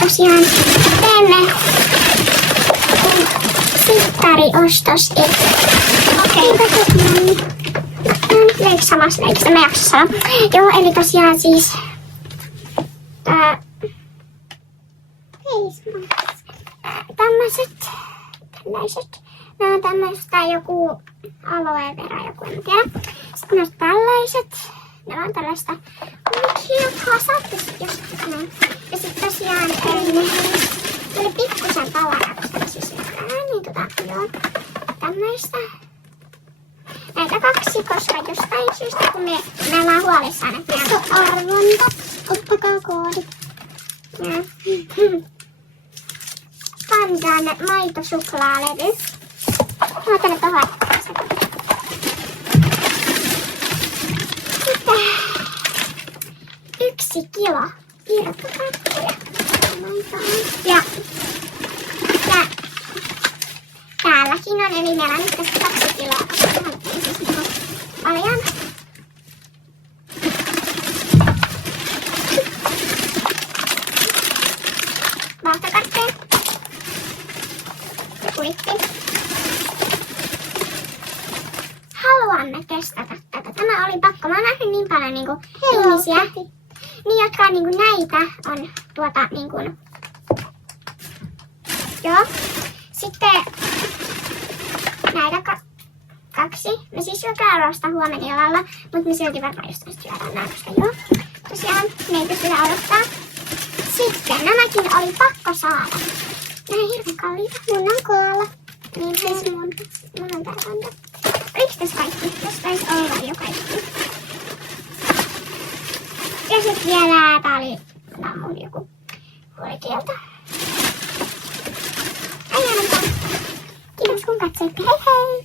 tosiaan teemme sittariostos. Okei. Leikki samassa leikissä, mä jaksa sanoa. Joo, eli tosiaan siis tällaiset. Nämä on tämmöistä joku aloe vera, joku en tiedä. Sitten myös tällaiset. Nämä on tällaista kiiltaa, saatte sit joskus näin. Ja sit tosiaan ne oli pikkusen tavaraksi sisään. Niin joo, tämmöistä. Näitä 2, koska jostain syystä kun me ollaan huolissaan, että meillä on arvonta. Ottakaa koodi. Pandan maitosuklaalevy. Mä otan ne tohon. Sitten 1 kilo irtokarkkeja. Ja täälläkin on, eli meillä on nyt tässä 2 kiloa, koska haluttiin siis niinku paljon. Valtakarkkeja. Ja kuitti. Haluamme testata tätä. Tämä oli pakko. Mä oon nähnyt niin paljon niinku ihmisiä, niin jotka on niinku näitä on niinku. Joo. Sitten näitä 2. Me siis syökään rosta huomenna illalla, mutta me silti varmaan jostain syödään nää, koska joo. Tosiaan, me ei pystytä odottaa. Sitten nämäkin oli pakko saada. Nää on hirveän kalliita. Mun on koolla. Niin siis mun on täällä monta. Oliks tässä kaikki? Tässä taisi olla jo kaikki. Ja sit vielä tää oli mun joku huolikieltä. Kiitos kun katsoitte. Hei hei!